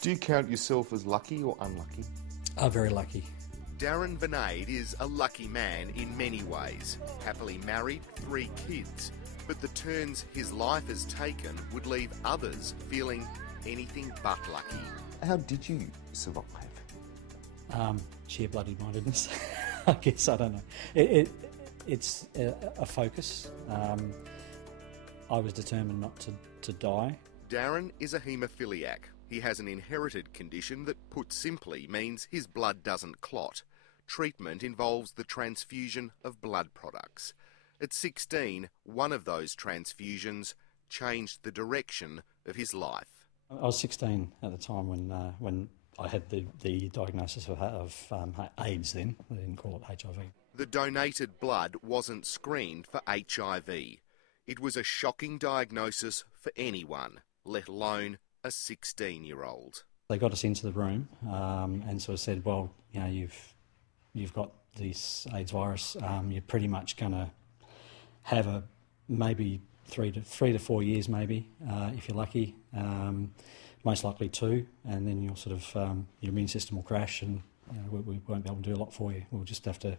Do you count yourself as lucky or unlucky? Very lucky. Darren Vernede is a lucky man in many ways. Happily married, 3 kids. But the turns his life has taken would leave others feeling anything but lucky. How did you survive? Sheer bloody mindedness. I guess, I don't know. It's a focus. I was determined not to die. Darren is a haemophiliac. He has an inherited condition that, put simply, means his blood doesn't clot. Treatment involves the transfusion of blood products. At 16, one of those transfusions changed the direction of his life. I was 16 at the time when I had the diagnosis of AIDS then. They didn't call it HIV. The donated blood wasn't screened for HIV. It was a shocking diagnosis for anyone, let alone a 16-year-old. They got us into the room and sort of said, well, you know, you've got this AIDS virus. You're pretty much going to have maybe 3 to 4 years, maybe if you're lucky. Most likely 2, and then you'll sort of your immune system will crash, and you know, we won't be able to do a lot for you. We'll just have to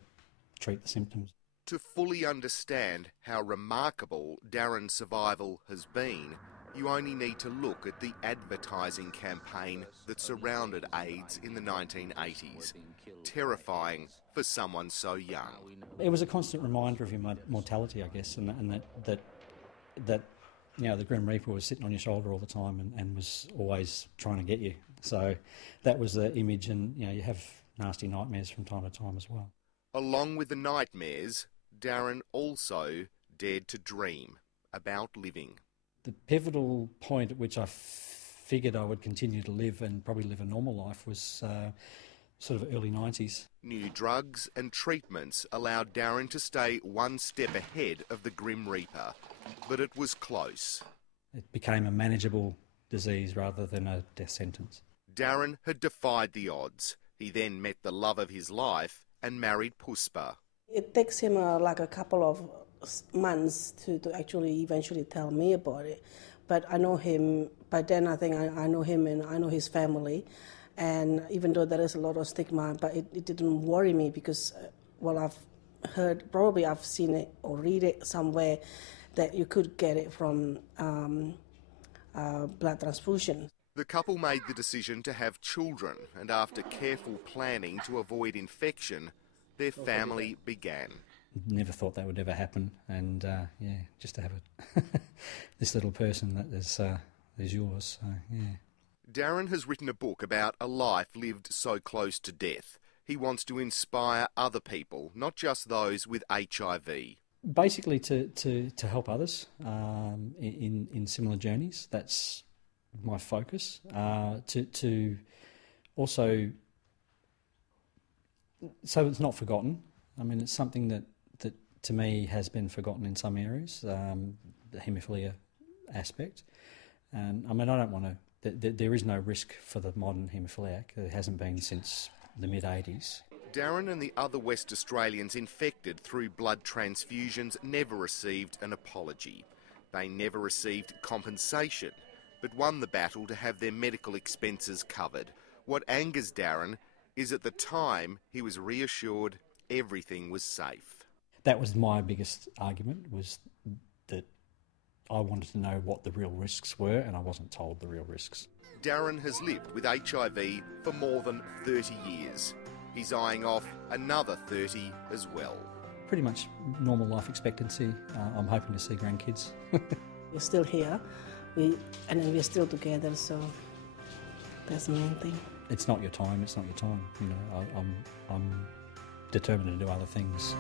treat the symptoms. To fully understand how remarkable Darren's survival has been, you only need to look at the advertising campaign that surrounded AIDS in the 1980s. Terrifying for someone so young. It was a constant reminder of your mortality, I guess, and that you know, the Grim Reaper was sitting on your shoulder all the time and was always trying to get you. So that was the image, and you know, you have nasty nightmares from time to time as well. Along with the nightmares, Darren also dared to dream about living. The pivotal point at which I figured I would continue to live and probably live a normal life was sort of early 90s. New drugs and treatments allowed Darren to stay one step ahead of the Grim Reaper, but it was close. It became a manageable disease rather than a death sentence. Darren had defied the odds. He then met the love of his life and married Puspa. It takes him like a couple of months to actually eventually tell me about it. But I know him, by then I think I know him and I know his family. And even though there is a lot of stigma, but it didn't worry me because, well, I've heard, probably I've seen it or read it somewhere that you could get it from blood transfusion. The couple made the decision to have children, and after careful planning to avoid infection, their family began. Never thought that would ever happen, and yeah, just to have this little person that is yours, so yeah. Darren has written a book about a life lived so close to death. He wants to inspire other people, not just those with HIV. Basically to help others in similar journeys. That's my focus. To also, so it's not forgotten. I mean, it's something that to me has been forgotten in some areas, the haemophilia aspect. And I mean, I don't want to. There is no risk for the modern haemophiliac. There hasn't been since the mid-80s. Darren and the other West Australians infected through blood transfusions never received an apology. They never received compensation, but won the battle to have their medical expenses covered. What angers Darren is at the time he was reassured everything was safe. That was my biggest argument, was that I wanted to know what the real risks were, and I wasn't told the real risks. Darren has lived with HIV for more than 30 years. He's eyeing off another 30 as well. Pretty much normal life expectancy. I'm hoping to see grandkids. We're still here, and then we're still together, so that's the main thing. It's not your time, it's not your time. You know, I'm determined to do other things.